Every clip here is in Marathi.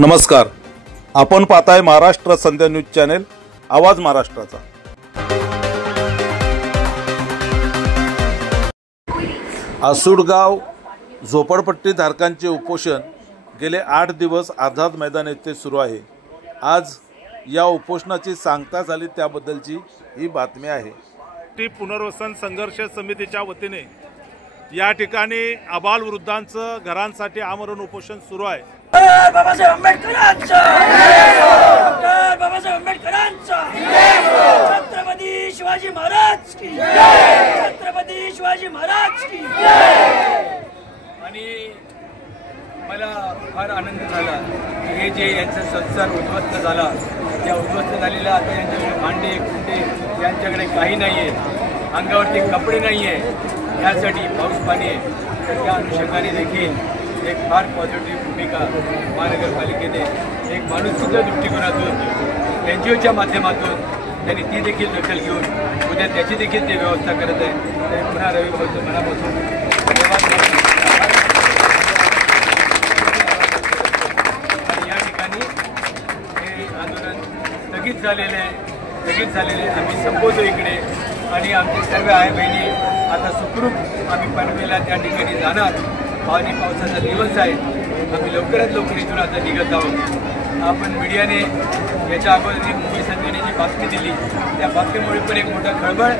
नमस्कार, आपण पाहताय महाराष्ट्र संध्या न्यूज चॅनेल, आवाज महाराष्ट्राचा। आसूडगाव झोपडपट्टी धारकांचे उपोषण गेले 8 दिवस आझाद मैदान येथे सुरू आहे। आज या उपोषणाची सांगता झाली त्याबद्दलची ही बातमी आहे। ती पुनर्वसन संघर्ष समितीच्या वतीने या ठिकाणी आबालवृद्धांचं घरांसाठी आमरण उपोषण सुरू आहे। बाबासाहेब आंबेडकरांचा जय, बाबासाहेब आंबेडकरांचा जय, छत्रपती शिवाजी महाराज की जय, छत्रपती शिवाजी महाराज की जय। आणि मला फार आनंद झाला की हे जे यांचा संसार उद्ध्वस्त झाला, त्या उद्ध्वस्त झालेला आता यांच्याकडे भांडे कुंडे यांच्याकडे काही नाही आहे, अंगावरती कपडे नाही आहे, यासाठी पाऊस पाणी आहे। तर त्या अनुषंगाने देखील एक फार पॉझिटिव्ह भूमिका महानगरपालिकेने एक माणुसकीच्या दृष्टिकोनातून NGOच्या माध्यमातून त्यांनी ती देखील दखल घेऊन उद्या त्याची देखील ते व्यवस्था करत आहे। तरी पुन्हा रविभाऊचं मनापासून धन्यवाद। आणि या ठिकाणी हे आंदोलन स्थगित झालेले आम्ही संपवतो इकडे, आणि आमचे सर्व आई बहिणी आता सुखरूप आम्ही पनवेलला त्या ठिकाणी जाणार। पावसाचा दिवस आहे, आम्ही लवकरात लवकर इथून आता निघत आहोत। आपण मीडियाने याच्या अगोदर मुंबई संध्याची बातमी दिली, त्या बातमीमुळे पण एक मोठा खळबळ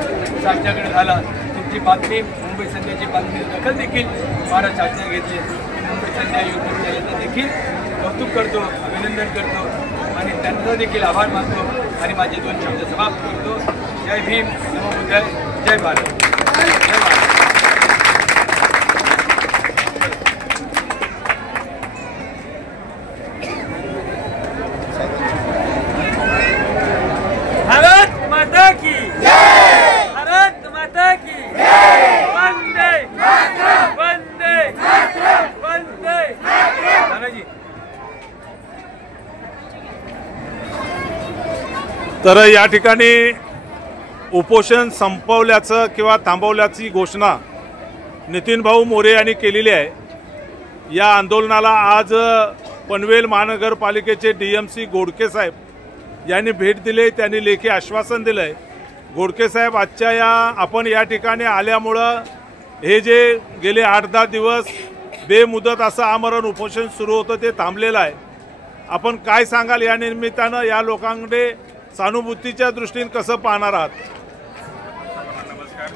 साच्याकडे झाला। तुमची बातमी मुंबई संध्याची बातमी दखल देखील फार चर्चा घेतली। मुंबई संध्या यूट्यूब चॅनलचं देखील कौतुक करतो, अभिनंदन करतो आणि त्यांचा देखील आभार मानतो आणि माझे 2 शब्द समाप्त करतो। जय भीम, नमो बुद्धाय, जय भारत, जय भारत। भारत माता की जय, भारत माता की जय, वंदे मातरम, वंदे मातरम, वंदे मातरम। दादाजी, तर या ठिकाणी उपोषण संपवल्याचं किंवा थांबवल्याची घोषणा नितीन भाऊ मोरे यांनी केलेली आहे। या आंदोलनाला आज पनवेल महानगरपालिकेचे DMC गोडके साहेब यांनी भेट दिली, त्यांनी लेखी आश्वासन दिलंय। गोडके साहेब, आजच्या आपण या ठिकाणी आल्यामुळं हे जे गेले 8-10 दिवस बेमुदत असं आमरण उपोषण सुरू होतं ते थांबलेलं आहे। आपण काय सांगाल या निमित्तानं, या लोकांकडे सहानुभूतीच्या दृष्टीने कसं पाहणार आहात? नमस्कार।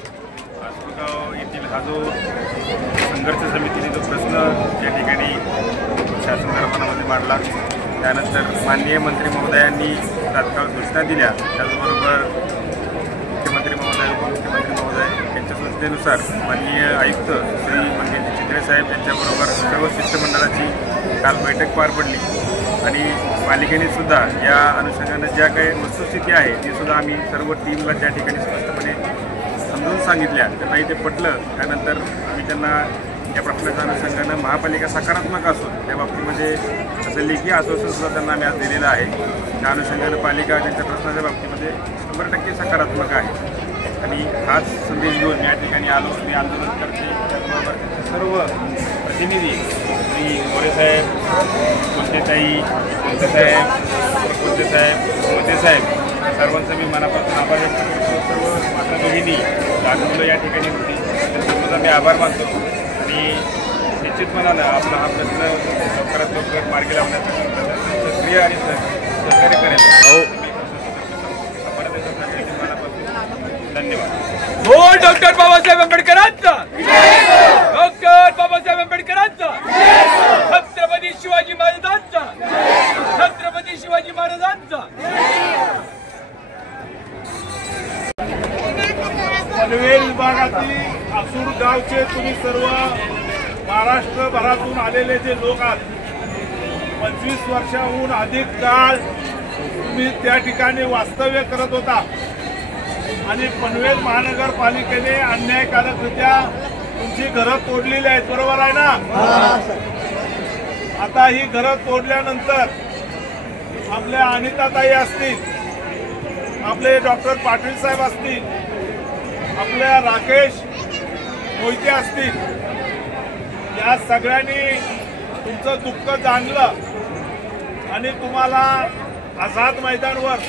आसूडगाव येथील हा जो संघर्ष समितीने जो प्रश्न या ठिकाणी शासन दरबारामध्ये मांडला, त्यानंतर माननीय मंत्री महोदयांनी तात्काळ सूचना दिल्या, त्याचबरोबर मुख्यमंत्री महोदय, उपमुख्यमंत्री महोदय यांच्या सूचनेनुसार माननीय आयुक्त श्री मंगेश चित्रे साहेब यांच्याबरोबर सर्व शिष्टमंडळाची काल बैठक पार पडली आणि पालिकेने सुद्धा या अनुषंगानं ज्या काही वस्तुस्थिती आहे ती सुद्धा आम्ही सर्व टीमला त्या ठिकाणी स्पष्टपणे समजून सांगितल्या। त्यांनाही ते पटलं। त्यानंतर आम्ही त्यांना या प्रश्नाच्या अनुषंगानं महापालिका सकारात्मक असून त्या बाबतीमध्ये असं लेखी आश्वासनसुद्धा त्यांना आम्ही आज दिलेलं आहे। त्या अनुषंगानं पालिका त्यांच्या प्रश्नाच्या बाबतीमध्ये 100% सकारात्मक आहे आणि हाच संदेश घेऊन या ठिकाणी आलो। मी आंदोलनकर्ते त्याचबरोबर सर्व प्रतिनिधी श्री मोरेसाहेब, कोणतेताई, कोणतेसाहेब, मोतेसाहेब सर्वांचं मी मनापासून आभार व्यक्त करतो। सर्व माता भगिनी लहान मुलं या ठिकाणी होती, त्यांचा मी आभार मानतो आणि निश्चितपणानं आपला हा प्रश्न लवकरात लवकर मार्गी लावण्यासाठी सक्रिय आणि सहकार्य करेल। आपण त्याच्या सगळ्यांनी मनापासून धन्यवाद। हो, डॉक्टर बाबासाहेब आंबेडकरांचा, डॉक्टर बाबासाहेब आंबेडकरांचा, छत्रपती शिवाजी महाराजांचा, छत्रपती शिवाजी महाराजांचा। पनवेल भागातील आसूड गावचे तुम्ही सर्व महाराष्ट्रभरातून आलेले जे लोक आहात, 25 वर्षाहून अधिक काळ तुम्ही त्या ठिकाणी वास्तव्य करत होता आणि पनवेल महानगरपालिकेने अन्यायकारकरित्या तुमची घरं तोडलेली आहेत, बरोबर आहे ना? आता ही घरं तोडल्यानंतर आपले अनिताताई असतील, आपले डॉक्टर पाटील साहेब असतील, आपल्या राकेश मोहिते असतील, या सगळ्यांनी तुमचं दुःख जाणलं आणि तुम्हाला आझाद मैदानवर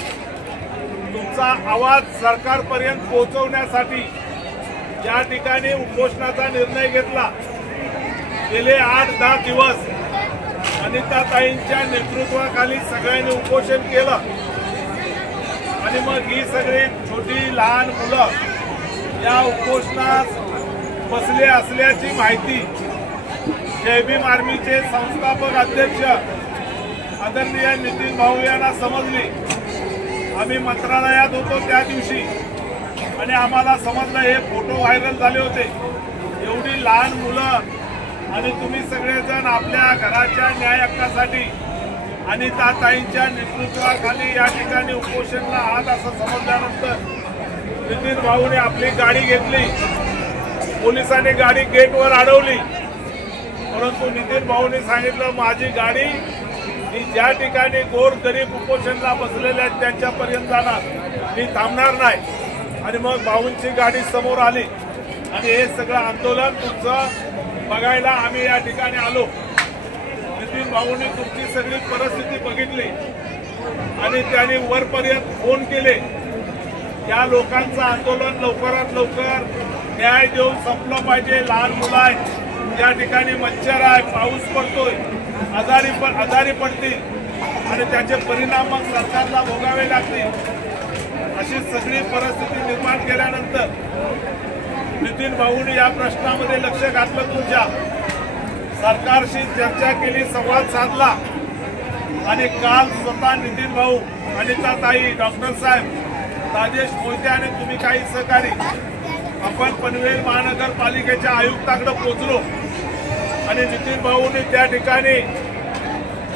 तुमचा आवाज सरकारपर्यंत पोहोचवण्यासाठी या ठिकाणी उपोषणाचा निर्णय घेतला। गेले 8-10 दिवस अनिताताईंच्या नेतृत्वाखाली सगळ्यांनी उपोषण केलं आणि मग ही सगळी छोटी लहान मुलं या उपोषणात बसले असल्याची माहिती जय भीम आर्मीचे संस्थापक अध्यक्ष आदरणीय नितीन भाऊ यांना समजली। आम्ही मंत्रालयात होतो त्या दिवशी आणि आम्हाला समजलं हे फोटो व्हायरल झाले होते। एवढी लहान मुलं आणि तुम्ही सगळेजण आपल्या घराच्या न्याय हक्कासाठी अनिताताईंच्या नेतृत्वाखाली या ठिकाणी उपोषणाला आहात असं समजल्यानंतर नितीन भाऊने आपली गाडी घेतली। पोलिसांनी गाडी गेटवर अडवली, परंतु नितीन भाऊने सांगितलं माझी गाडी ही ज्या ठिकाणी गोरगरीब उपोषणाला बसलेले आहेत त्यांच्यापर्यंत जाणार, मी थांबणार नाही। आणि मग भाऊंची गाडी समोर आली आणि हे सगळं आंदोलन तुमचं बघायला आम्ही या ठिकाणी आलो। नितीन भाऊंनी तुमची सगळी परिस्थिती बघितली आणि त्यांनी वरपर्यंत फोन केले। या लोकांचं आंदोलन लवकरात लवकर न्याय देऊन संपलं पाहिजे। लहान मुलं आहेत, या ठिकाणी मच्छर आहे, पाऊस पडतोय, आजारी पडतील आणि त्याचे परिणाम मग सरकारला भोगावे लागतील। अशी सगळी परिस्थिती निर्माण केल्यानंतर नितीन भाऊंनी या प्रश्नामध्ये लक्ष घातलं, तुमच्या सरकारशी चर्चा केली, संवाद साधला आणि काल स्वतः नितीन भाऊ, अनिताताई, डॉक्टर साहेब, राजेश मोहिते आणि तुम्ही काही सहकारी आपण पनवेल महानगरपालिकेच्या आयुक्ताकडे पोहोचलो आणि नितीन भाऊंनी त्या ठिकाणी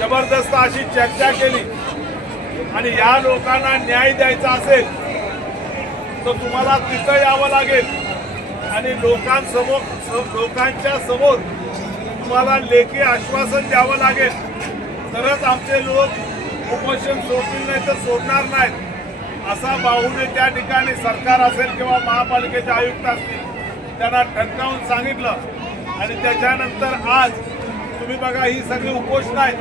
जबरदस्त अशी चर्चा केली आणि या लोकांना न्याय द्यायचा असेल तर तुम्हाला तिथं यावं लागेल आणि लोकांच्या समोर तुम्हाला लेखी आश्वासन द्यावं लागेल, तरच आमचे लोक उपोषण सोडतील, नाही तर सोडणार नाहीत असा भाऊने त्या ठिकाणी सरकार असेल किंवा महापालिकेचे आयुक्त असतील त्यांना ठणकावून सांगितलं। आणि त्याच्यानंतर आज तुम्ही बघा ही सगळी उपोषण आहेत,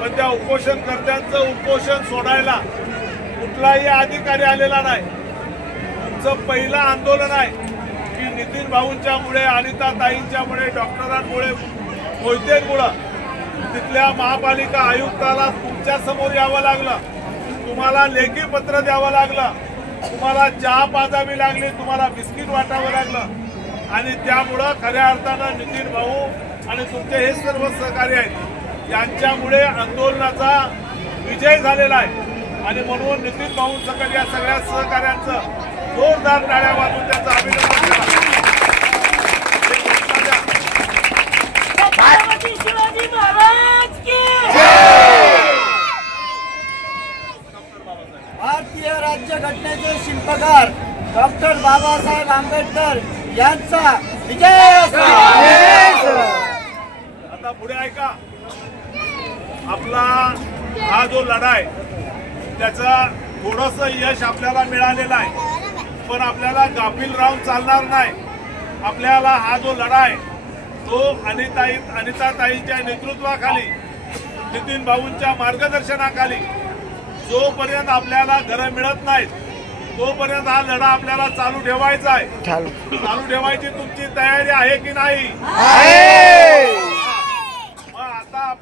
पण त्या उपोषणकर्त्यांचं उपोषण सोडायला कुठलाही अधिकारी आलेला नाही। तुमचं पहिलं आंदोलन आहे की नितीन भाऊंच्यामुळे, अनिताताईंच्यामुळे, डॉक्टरांमुळे, मोहितेंमुळे तिथल्या महापालिका आयुक्ताला तुमच्या समोर यावं लागलं, तुम्हाला लेखी पत्र द्यावं लागलं, तुम्हाला चहा पाजावी लागली, तुम्हाला बिस्किट वाटावं लागलं आणि त्यामुळं खऱ्या अर्थानं नितीन भाऊ आणि तुमचे हे सर्व सहकारी आहेत यांच्यामुळे आंदोलनाचा विजय झालेला आहे। आणि म्हणून नितीन भाऊ सकट या सगळ्या सहकार्यांचं जोरदार टाळ्या वाजवून त्यांचं अभिनंदन करा। शिवाजी महाराज की भारतीय राज्यघटनेचे शिल्पकार डॉक्टर बाबासाहेब आंबेडकर यांचा विजय असो। आता पुढे ऐका, आपला हा जो लढा आहे त्याचा थोडंसं यश आपल्याला मिळालेलं आहे, पण आपल्याला गाफील राहून चालणार नाही। आपल्याला हा जो लढा आहे तो अनिताताईंच्या नेतृत्वाखाली, नितीन भाऊंच्या मार्गदर्शनाखाली जोपर्यंत आपल्याला घरं मिळत नाहीत तोपर्यंत हा लढा आपल्याला चालू ठेवायचा आहे। चालू ठेवायची तुमची तयारी आहे की नाही? मग आता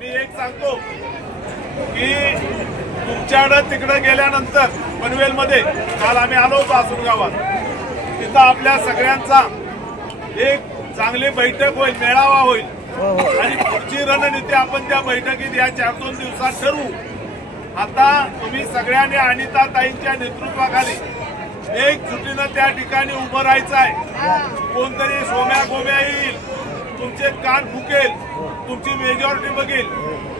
मी एक सांगतो की तुमच्याकडे तिकडे गेल्यानंतर पनवेलमध्ये काल आम्ही आलो होतो आसूर गावात, तिथं आपल्या सगळ्यांचा एक चांगली बैठक होईल, मेळावा होईल आणि पुढची रणनीती आपण त्या बैठकीत या 4-2 दिवसात ठरवू। आता तुम्ही सगळ्यांनी अनिताताईंच्या नेतृत्वाखाली एकजुटीनं त्या ठिकाणी उभं राहायचं आहे। कोणतरी सोम्या गोम्या येईल, तुमचे कान फुकेल, तुमची मेजॉरिटी बघेल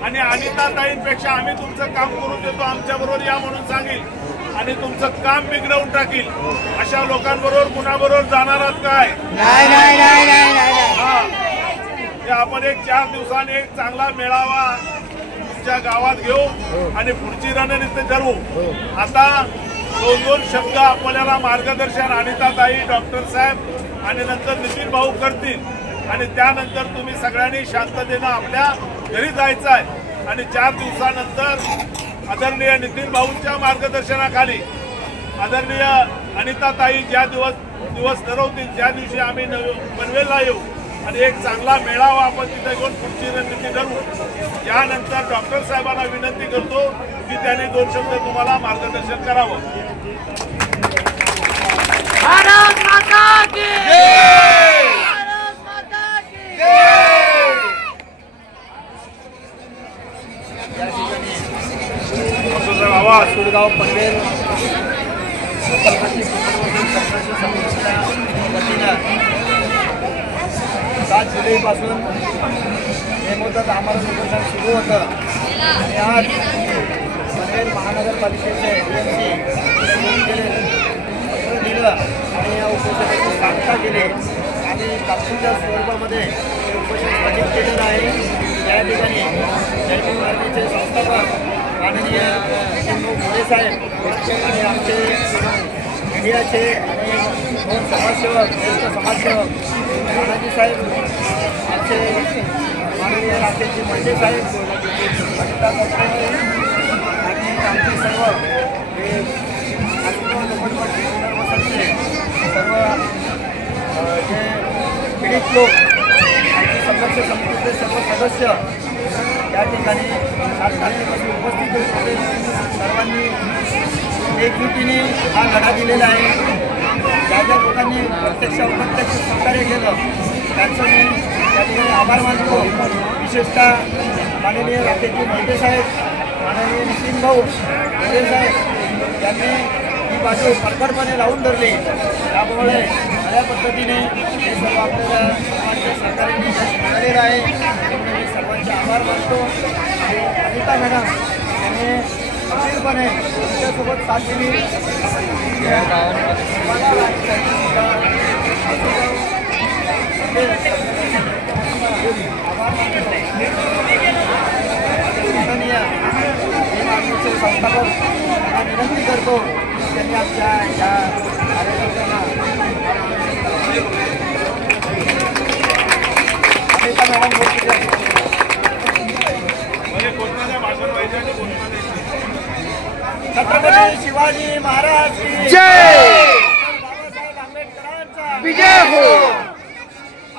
आणि अनिताताईंपेक्षा आम्ही तुमचं काम करून देतो, आमच्याबरोबर या म्हणून सांगेल आणि तुमचं काम बिघडवून टाकील। अशा लोकांबरोबर कुणाबरोबर जाणार आहात काय? आपण एक 4 दिवसांनी एक चांगला मेळावा तुमच्या गावात घेऊ आणि पुढची रणनीती ठरवू। आता 2-2 शब्द आपल्याला मार्गदर्शन अनिताताई, डॉक्टर साहेब आणि नंतर नितीन भाऊ करतील आणि त्यानंतर तुम्ही सगळ्यांनी शांततेनं आपल्या घरी जायचं आहे। आणि 4 दिवसानंतर आदरणीय नितीन भाऊंच्या मार्गदर्शनाखाली आदरणीय अनिताताई ज्या दिवस ठरवतील त्या दिवशी आम्ही पनवेलला येऊ आणि एक चांगला मेळावा आपण तिथे घेऊन पुढची रणनीती ठरवू। यानंतर डॉक्टर साहेबांना विनंती करतो की त्यांनी 2 शब्द तुम्हाला मार्गदर्शन करावं। भारत माता की जय! भारत माता की जय! सुरगाव पनवेल वतीनं 7 जुलैपासून बेमुदत आम्हाला उपोषण सुरू होतं आणि आज पनवेल महानगरपालिकेचे दिलं आणि या उपोषणाची सांगता केली आणि तात्पुरत्या स्वरूपामध्ये हे उपोषण स्थगित केलेलं आहे। या ठिकाणी जयपूर पार्टीचे संस्थापक माननीय मोरे साहेब आणि आमचे मीडियाचे आणि 2 समाजसेवक ज्येष्ठ समाजसेवक राणाजी साहेब, आमचे माननीय राकेशजी मंडे साहेब, अनिता कपडे आणि आमचे सर्व हे झोपडपट्टी पुनर्वसनचे सर्व जे पीडित लोक आमचे संघर्ष समितीचे सर्व सदस्य या ठिकाणी 7 तारखेपासून उपस्थित होते। सर्वांनी एकजुटीने हा लढा दिलेला आहे। ज्या ज्या लोकांनी प्रत्यक्ष अप्रत्यक्ष सहकार्य केलं त्यांचं मी या ठिकाणी आभार मानतो। विशेषतः माननीय राकेशजी मंडे साहेब, माननीय नितीन भाऊ मोरे साहेब यांनी ही बाजू फडफडपणे लावून धरली। त्यामुळे खऱ्या पद्धतीने हे सर्व आपल्याला समाजाच्या सहकार्याने यश मिळालेलं आहे। त्यामुळे मी सर्वांचे आभार मानतो। अनिता मॅडम यांनी खंबीरपणे तुमच्यासोबत साथ दिली। माननीय हे संस्थापक विनंती करतो त्यांनी आमच्या या कार्यकर्त्यांना अनिता मॅडम छत्रपती शिवाजी महाराज की जय! बाबासाहेब आंबेडकरांचा विजय हो!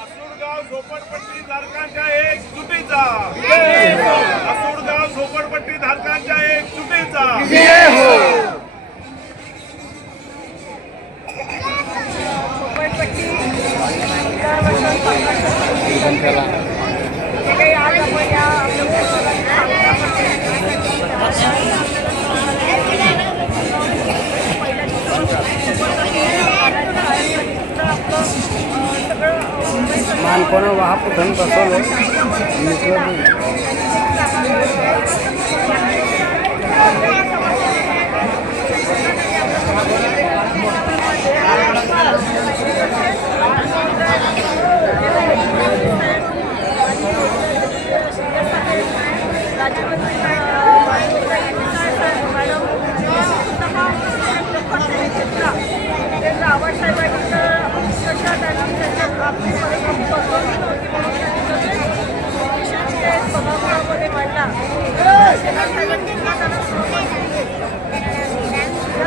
आसूडगाव झोपडपट्टी धारकांच्या एकजुटीचा आसूडगाव झोपडपट्टी धारकांच्या एकजुटीचा विजय हो! मानकोना वाहपुधन बसवलं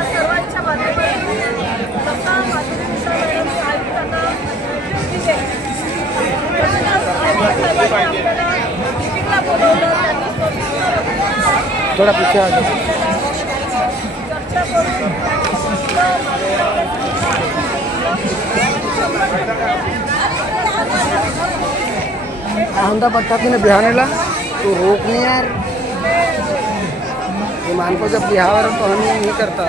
सर्वांच्या थोड़ा पीछे आ जाओ। आंदा पट्टा ने बिहानेला तो रोक नहीं यार, ईमान को जब बिहार तो हम नहीं करता।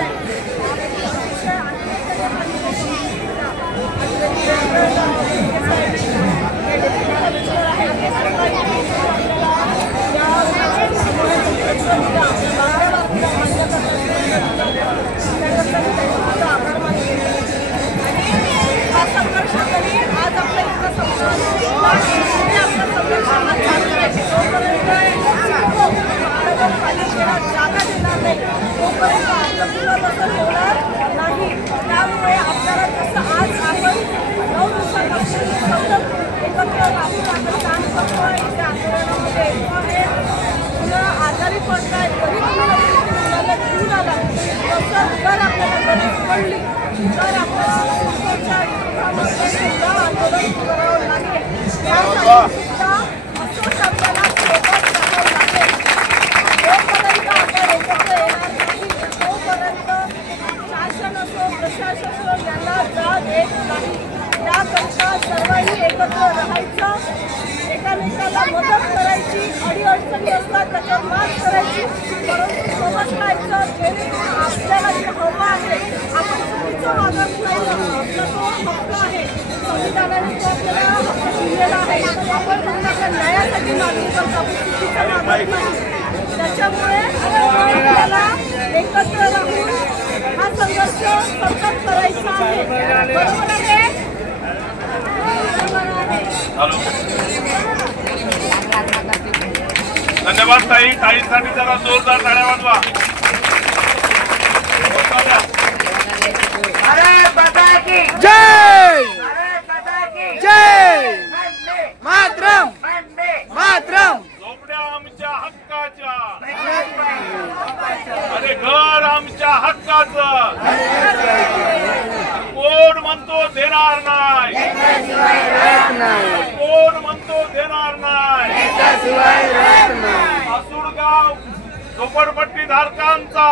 त्यामुळे आपल्याला जसं आज आपण 9 दिवसांपासून सतत एकत्र राहून आपण काम करतोय त्या आंदोलनामध्ये आपण काय गरीब मुलाला घेऊन आला तसं जर आपल्याला गरज पडली तर आपल्याला सरकारच्या विरोधामध्ये सुद्धा आंदोलन करावं लागेल. त्यासाठी सुद्धा असंच आपल्याला सोबत राहावं लागेल. जोपर्यंत आपण एकत्र येणार नाही तोपर्यंत शासन असो प्रशासन असो यांना जाग येत नाही. त्याकरता सर्वांनी एकत्र राहायचं, एकामेकाला मदत करायची, अडीअडचणी असतात त्याच्यावर मात करायची, परंतु सोबत राहायचं. जेणेकरून आपल्याला जे हवं आहे आपण चुकीचं वागत नाही. आपला तो हक्क आहे, संविधानाने तो आपल्याला हक्क दिलेला आहे. आपण फक्त आपल्या न्यायासाठी मागणी करतो, आपण चुकीचं वागत नाही. त्याच्यामुळे आपल्याला एकत्र राहून हा संघर्ष सतत करायचा आहे. बरोबर आहे. धन्यवाद ताई. ताईंसाठी जरा जोरदार टाळ्या वाजवा. भारत माता की जय माता की जय मातरम मातरम. झोपड्या आमच्या हक्काच्या, अरे घर आमच्या हक्काचं. कोण म्हणतो देणार नाही, कोण म्हणतो देणार नाही. आसूडगाव झोपडपट्टी धारकांचा,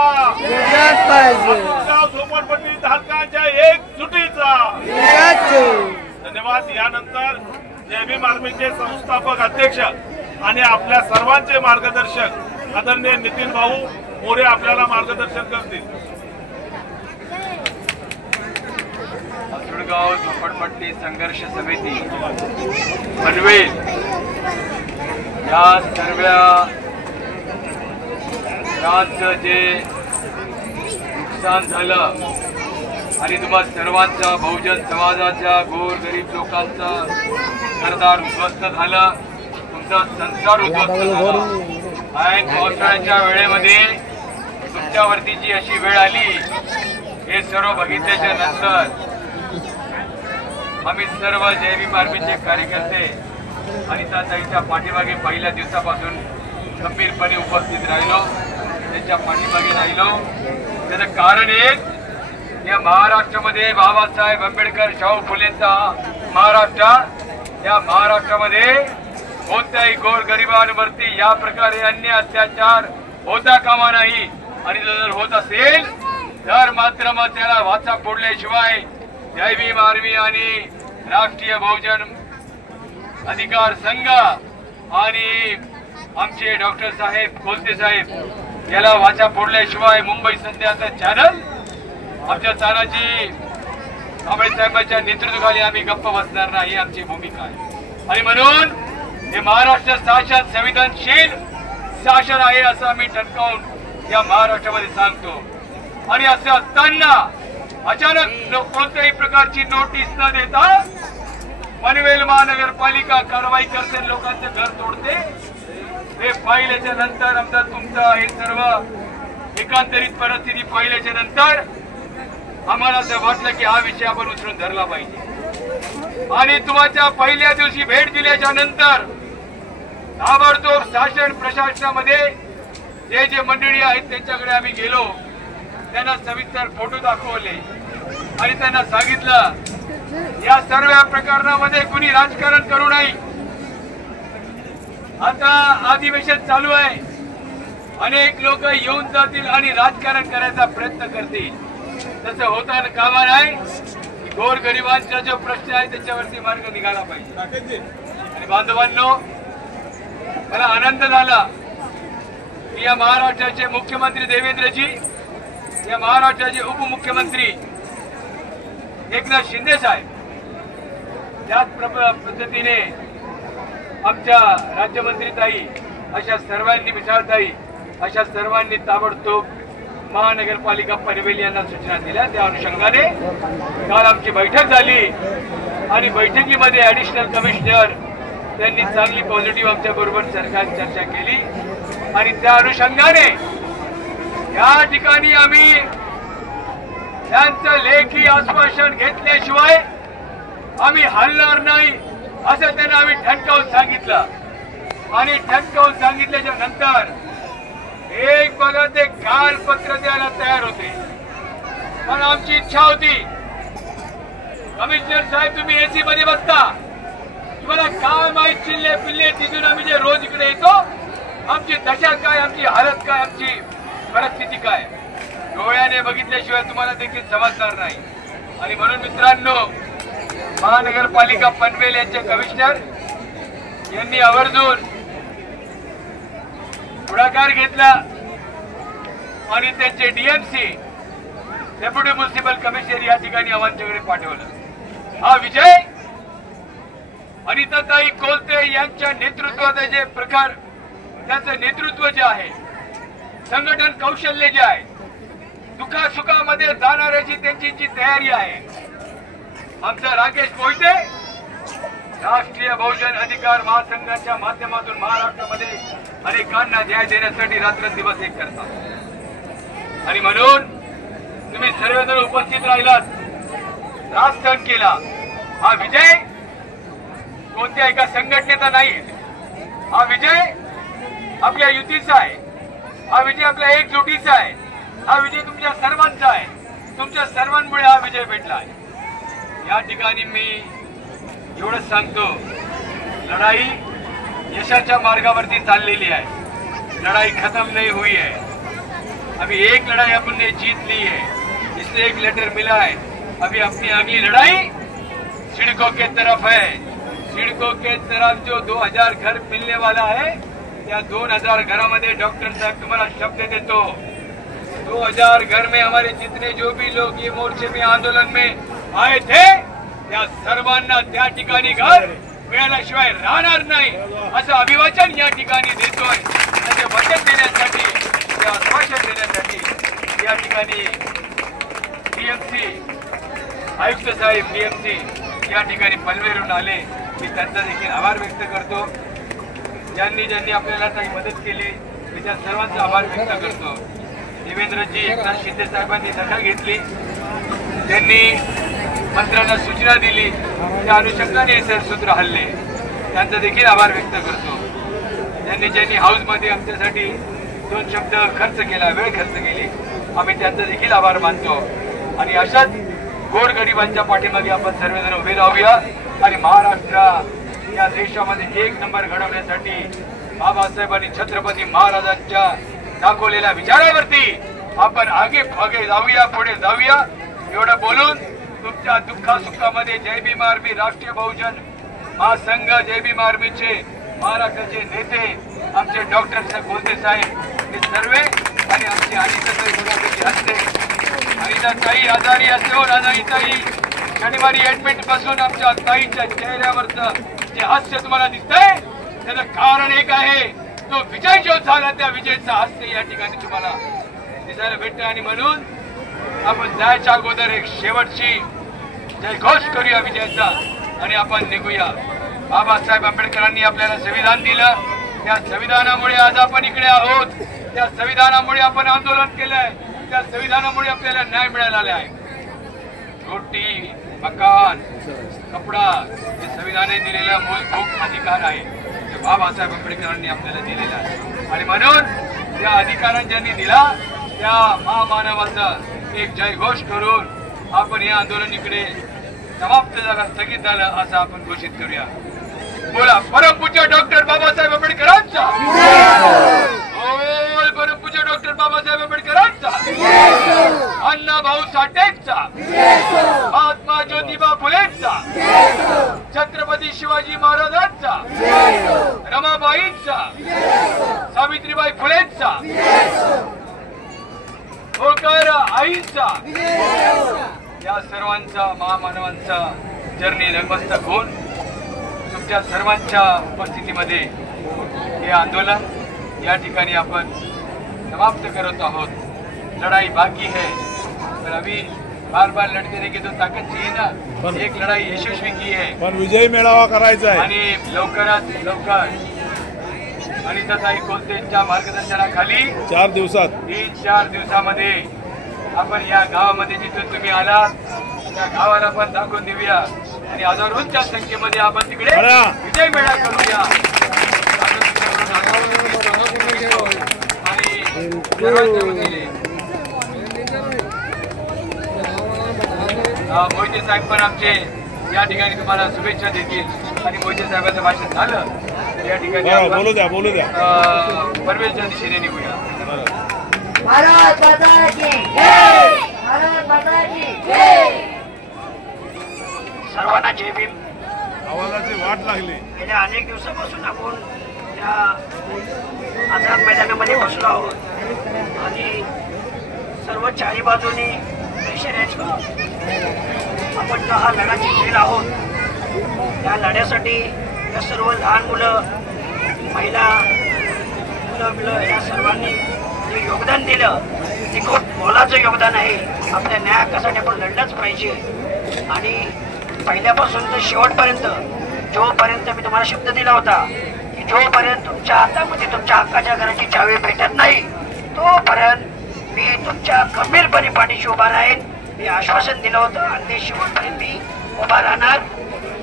आसूडगाव झोपडपट्टी धारकांच्या एकजुटीचा धन्यवाद. यानंतर जय भीम आर्मीचे संस्थापक अध्यक्ष आणि आपल्या सर्वांचे मार्गदर्शक आदरणीय नितीन भाऊ मोरे आपल्याला मार्गदर्शन करतील. आसूडगाव झोपडपट्टी संघर्ष समिती पनवेल या सर्व राज्य जे नुकसान झालं आणि तुम्हा सर्वांचा बहुजन समाजाच्या गोरगरीब लोकांचा घरदार उद्ध्वस्त झालं, तुमचा संसार उद्ध्वस्त झाला. ऐन पावसाळ्याच्या वेळेमध्ये तुमच्यावरती जी अशी वेळ आली हे सर्व बघितल्याच्या नंतर आम्ही सर्व जय भीम आर्मीचे कार्यकर्ते आणि ताईच्या पाठीमागे पहिल्या दिवसापासून गंभीरपणे उपस्थित राहिलो, त्यांच्या पाठीमागे राहिलो. त्याचं कारण एक, या महाराष्ट्रामध्ये बाबासाहेब आंबेडकर शाहू फुलेंचा महाराष्ट्र, या महाराष्ट्रामध्ये कोणत्याही गोरगरिबांवरती या प्रकारे अन्य अत्याचार होता कामा नाही. आणि जर होत असेल तर मात्र मग त्याला वाचा फोडल्याशिवाय जय भीम आर्मी आणि राष्ट्रीय बहुजन अधिकार संघ आणि आमचे डॉक्टर साहेब खोलते साहेब याला वाचा फोडल्याशिवाय मुंबई सध्याचं चॅनल आमच्या तानाजी कांबळे साहेबांच्या नेतृत्वाखाली आम्ही गप्प बसणार नाही, आमची भूमिका आहे. आणि म्हणून हे महाराष्ट्र शासन संवेदनशील शासन आहे असं आम्ही ठणकावून या महाराष्ट्रामध्ये सांगतो. आणि असं असताना अचानक कोणत्याही प्रकारची नोटीस न देता पनवेल महानगरपालिका कारवाई करते, लोकांचं घर तोडते. हे पाहिल्याच्या नंतर आमचा तुमचा हे सर्व एकांतरित परिस्थिती पाहिल्याच्या नंतर आम्हाला असं वाटलं की हा विषय आपण उचलून धरला पाहिजे. आणि तुम्हाला पहिल्या दिवशी भेट दिल्याच्या नंतर ताबडतोब शासन प्रशासनामध्ये जे जे मंडळी आहेत त्यांच्याकडे आम्ही गेलो, त्यांना सविस्तर फोटो दाखवले आणि त्यांना सांगितलं या सर्व प्रकरणामध्ये कुणी राजकारण करू नये. आता अधिवेशन चालू आहे, अनेक लोक येऊन जातील आणि राजकारण करायचा प्रयत्न करतील. तसं होता कामा नाही. गोरगरिबांचा जो प्रश्न आहे त्याच्यावरती मार्ग निघाला पाहिजे. आणि बांधवांनो, मला आनंद झाला की या महाराष्ट्राचे मुख्यमंत्री देवेंद्रजी, या महाराष्ट्राचे उपमुख्यमंत्री एकनाथ शिंदे साहेब, त्याच पद्धतीने आमच्या राज्यमंत्री ताई, अशा सर्वांनी विशालताई, अशा सर्वांनी ताबडतोब महानगरपालिका पनवेल यांना सूचना दिल्या. त्या अनुषंगाने काल आमची बैठक झाली आणि बैठकीमध्ये ऍडिशनल कमिशनर त्यांनी चांगली पॉझिटिव्ह आमच्या बरोबर सरकारची चर्चा केली. आणि त्या अनुषंगाने या ठिकाणी आम्ही त्यांचं लेखी आश्वासन घेतल्याशिवाय आम्ही हलणार नाही असं त्यांना आम्ही ठणकावून सांगितलं. आणि ठणकावून सांगितल्याच्या नंतर काल पत्र द्यायला तयार होते, पण आमची इच्छा होती कमिशनर साहेब तुम्ही एसी मध्ये बसता, तुम्हाला काय माहित चिल्ले पिल्ले तिथून आम्ही जे रोज इकडे येतो आमची दशा काय, आमची हालत काय, आमची परिस्थिती काय डोळ्याने बघितल्याशिवाय तुम्हाला देखील समजणार नाही. आणि म्हणून मित्रांनो, महानगरपालिका पनवेल यांचे कमिशनर यांनी आवर्जून पुढाकार घेतला आणि त्यांचे डीएमसी डेप्युटी म्युनिसिपल कमिशनर या ठिकाणी आमच्याकडे पाठवलं. हा विजय अनिताताई कोलते यांच्या नेतृत्वाचे जे प्रकार, त्यांचं नेतृत्व जे आहे, संघटन कौशल्य जे आहे, दुःखासुखामध्ये जाणाऱ्याची त्यांची जी तयारी आहे. आमचा राकेश मोहिते राष्ट्रीय बहुजन अधिकार महासंघाच्या माध्यमातून महाराष्ट्रामध्ये अनेकांना न्याय देण्यासाठी रात्रंदिवस एक करतात. आणि म्हणून तुम्ही सर्वजण उपस्थित राहिलात, त्रास सहन केला. हा विजय कोणत्या एका संघटनेचा नाही, हा विजय आपल्या युतीचा आहे, हा विजय आपल्या एकजुटीचा आहे, हा विजय तुमच्या सर्वांचा आहे. तुमच्या सर्वांमुळे हा विजय भेटला आहे. या ठिकाणी मी एवढंच सांगतो, लढाई यशाच्या मार्गावरती चाललेली आहे, लढाई खत्म नहीं हुई है. अभी एक लड़ाई अपन ने जीत ली है, इसलिए एक लेटर मिला है. अभी अपनी अगली लड़ाई सिडको के तरफ है. सिडको के तरफ जो 2000 घर मिलने वाला है, या 2000 घरामध्ये डॉक्टर साहब तुम्हाला शब्द देतो, 2000 घर में हमारे जितने जो भी लोग ये मोर्चे में आंदोलन में आए थे त्या सर्वांना त्या ठिकाणी घर मिळाल्याशिवाय राहणार नाही असं अभिवाचन या ठिकाणी देतोय. त्याचे वचन देण्यासाठी, ते आश्वासन देण्यासाठी या ठिकाणी डीएमसी आयुक्त साहेब डीएमसी या ठिकाणी पनवेलहून आले. मी त्यांचा देखील आभार व्यक्त करतो. ज्यांनी आपल्याला काही मदत केली त्याच्या सर्वांचा आभार व्यक्त करतो. देवेंद्रजी एकनाथ शिंदे साहेबांनी दखल घेतली, त्यांनी मंत्र्यांना सूचना दिली, त्या अनुषंगाने सूत्र हल्ले, त्यांचा देखील आभार व्यक्त करतो. ज्यांनी हाऊसमध्ये आमच्यासाठी 2 शब्द खर्च केला, वेळ खर्च केली, आम्ही त्यांचा देखील आभार मानतो. आणि अशाच गोरगरिबांच्या पाठीमागे आपण सर्वजण उभे राहूया आणि महाराष्ट्र या देशामध्ये एक नंबर घडवण्यासाठी बाबासाहेबांनी छत्रपती महाराजांच्या दाखवलेल्या विचारावरती आपण आगे जाऊया, पुढे जाऊया. एवढं बोलून तुमच्या दुःखासुखामध्ये जय भीम आर्मी, राष्ट्रीय बहुजन महासंघ, जय भीम आर्मीचे महाराष्ट्राचे नेते आमचे डॉक्टर कोलते साहेब हे सर्व आणि आमची अनिताताई गुलाबी हस्ते, अनिताताई आजारी असल्यावर अनिताताई शनिवारी ऍडमिट बसून आमच्या ताईच्या चेहऱ्यावरचं जे हास्य तुम्हाला दिसतंय त्याचं कारण एक आहे, तो विजय जो झाला त्या विजयाचं हास्य या ठिकाणी तुम्हाला दिसायला भेटतं. आणि म्हणून आपण जायच्या अगोदर एक शेवटची जयघोष करूया विजयाचा आणि आपण निघूया. बाबासाहेब आंबेडकरांनी आपल्याला संविधान दिलं, त्या संविधानामुळे आज आपण इकडे आहोत, त्या संविधानामुळे आपण आंदोलन केलंय, त्या संविधानामुळे आपल्याला न्याय मिळालेला आहे. रोटी, मकान, कपडा हे संविधानाने दिलेला मूलभूत अधिकार आहे, ते बाबासाहेब आंबेडकरांनी आपल्याला दिलेला आहे. आणि म्हणून त्या अधिकारांनी ज्यांनी दिला त्या महामानवाचा एक जयघोष करून आपण हे आंदोलन इकडे समाप्त झालं, स्थगित झालं असं आपण घोषित करूया. बोला परमपूज्य डॉक्टर बाबासाहेब आंबेडकरांचा, बोल परमपूज्य डॉक्टर बाबासाहेब आंबेडकरांचा, अण्णाभाऊ साठेंचा, महात्मा ज्योतिबा फुलेंचा, छत्रपती शिवाजी महाराजांचा, रमाबाईंचा, सावित्रीबाई फुलेंचा, होळकर आईंचा, या सर्वांचा महामानवांचा चरणी नतमस्तक होऊन तुमच्या सर्वांच्या उपस्थितीमध्ये हे आंदोलन या ठिकाणी आपण समाप्त करत आहोत. लढाई बाकी है, पर अभी बार बार लड़ते रहे तो ताकत चाहिए ना. एक लढाई यशस्वी की है, पण विजय मेळावा करायचा आहे आणि लवकरात लवकर अनिताताई कोलतेंच्या मार्गदर्शनाखाली 4 दिवसात 3-4 दिवसामध्ये आपण या गावामध्ये जिथून तुम्ही आलात त्या गावाला पण दाखवून देऊया आणि हजारोंच्या संख्येमध्ये आपण तिकडे विजय मेळा करूया. आणि मोहिते साहेब पण आमचे या ठिकाणी तुम्हाला शुभेच्छा देतील आणि मोहिते साहेबांचं भाषण झालं या ठिकाणी बोलू द्या पनवेलच्या दिशेने निघूया. भारत माता की जय, भारत माता की जय. सर्वांना जय भीम. आवाजाची वाट लागली. गेल्या अनेक दिवसापासून आपण या आझाद मैदानामध्ये बसलो आहोत आणि सर्व चारी बाजूनी आपण हा लढा जिंकलेला आहोत. या लढ्यासाठी या सर्व लहान मुलं, महिला, मुलं या सर्वांनी जे योगदान दिलं ते खूप मोलाचं योगदान आहे. आपल्या न्याय हक्कासाठी आपण लढलंच पाहिजे आणि पहिल्यापासून तर शेवटपर्यंत जोपर्यंत मी तुम्हाला शब्द दिला होता की जोपर्यंत तुमच्या हातामध्ये तुमच्या हक्काच्या घराची चावी भेटत नाही तोपर्यंत मी तुमच्या खंबीरपणे पाठीशी उभा राहीन. मी आश्वासन दिलं होतं आणि ते शेवटपर्यंत मी उभा राहणार.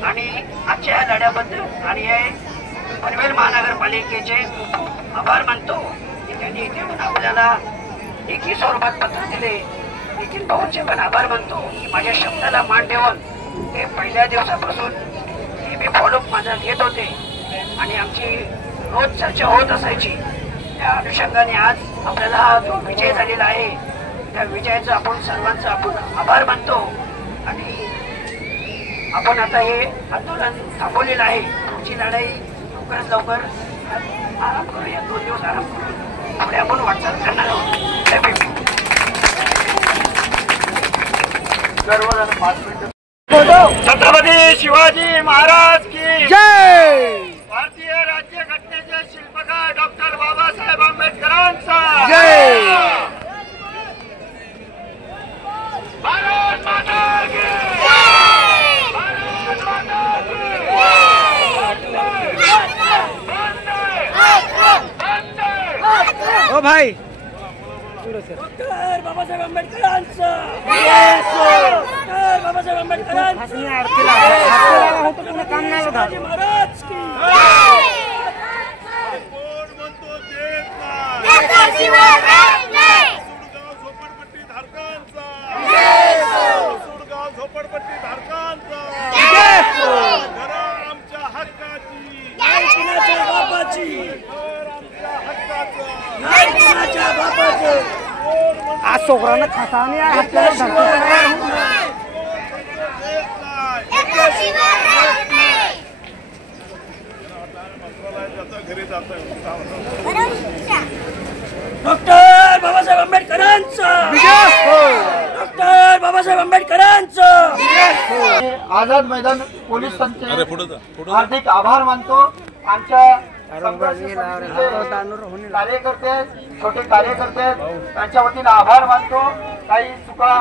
आणि आजच्या या लढ्याबद्दल आणि हे पनवेल महानगरपालिकेचे खूप आभार मानतो की त्यांनी इथे येऊन आपल्याला लेखी स्वरूपात पत्र दिले. नितीन भाऊंचे पण आभार मानतो की माझ्या शब्दाला मान ठेवून हे पहिल्या दिवसापासून मी फॉलोअप माझा घेत होते आणि आमची रोज चर्चा होत असायची. त्या अनुषंगाने आज आपल्याला हा जो विजय झालेला आहे त्या विजयाचा आपण सर्वांचा आपण आभार मानतो आणि आपण आता हे आंदोलन थांबवलेलं आहे. पुढची लढाई लवकरात लवकर आराम करूया, 2 दिवस आराम करून पुढे आपण वाटचाल करणार आहोत. जय भीम. सर्वजण 5 मिनिटं. छत्रपती शिवाजी महाराज की जय. भारतीय राज्यघटनेचे शिल्पकार डॉक्टर बाबासाहेब आंबेडकरांचा जय. भारत माता की जय. भारत माता की जय. ओ भाई डॉक्टर बाबासाहेब आंबेडकरांचा डॉक्टर बाबासाहेब आंबेडकरांचा शिवाजी महाराज की कोण म्हणतो देत झोपडपट्टी धारकांचा, सुडगाव झोपडपट्टी धारकांचा, घरं आमच्या हक्काची, कुणाच्या बापाची, घर आमच्या हक्काचं. कुणाच्या बापाचं. आज सोकरानं खासाने घरी जात डॉक्टर बाबासाहेब आंबेडकरांचा डॉक्टर बाबासाहेब आंबेडकरांचा. आझाद मैदान पोलिसांचे हार्दिक आभार मानतो. आमच्या कार्यकर्ते, छोटे कार्यकर्ते त्यांच्या वतीने आभार मानतो. काही चुका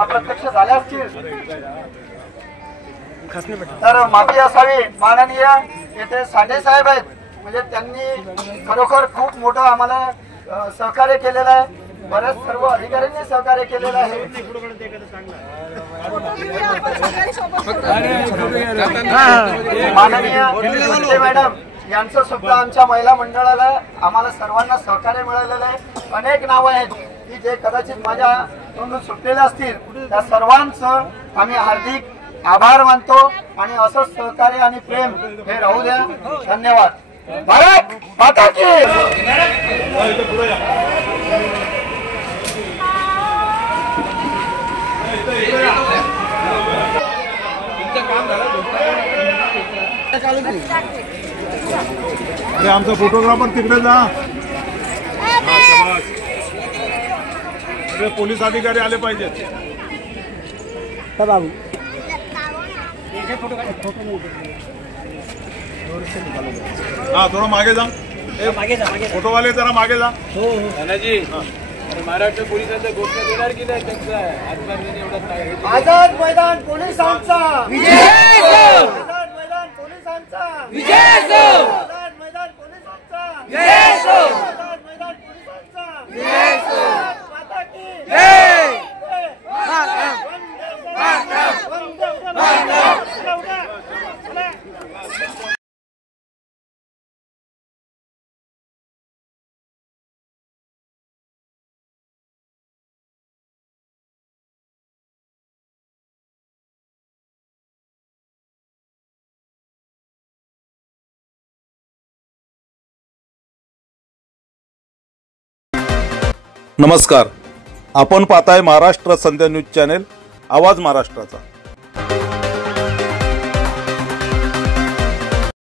अप्रत्यक्ष झाल्या असतील तर माफी असावी. माननीय येथे साठे साहेब आहेत, म्हणजे त्यांनी खरोखर खूप मोठं आम्हाला सहकार्य केलेलं आहे. बऱ्याच सर्व अधिकाऱ्यांनी सहकार्य केलेलं आहे. माननीय मॅडम यांचं सुद्धा आमच्या महिला मंडळाला आम्हाला सर्वांना सहकार्य मिळालेलं आहे. अनेक नावं आहेत की जे कदाचित माझ्या तोंडून सुटलेले असतील. त्या सर्वांचं आम्ही हार्दिक आभार मानतो आणि असंच सहकार्य आणि प्रेम हे राहू द्या. धन्यवाद. भारत माता की अरे आमचा फोटोग्राफर तिकडे जा. अरे पोलीस अधिकारी आले पाहिजेत. बाबू हा थोडं मागे जा. फोटोवाले जरा मागे जा. धनाजी महाराष्ट्र पोलिसांचा घोषणा देणार की नाही त्यांचा आत्महत्येने एवढा आझाद मैदान पोलिसांचा आझाद मैदान पोलिसांचा आझाद मैदान पोलिसांचा आझाद मैदान पोलिसांचा माता की जय. नमस्कार, आपण पाहताय महाराष्ट्र संध्या न्यूज चॅनेल, आवाज महाराष्ट्राचा।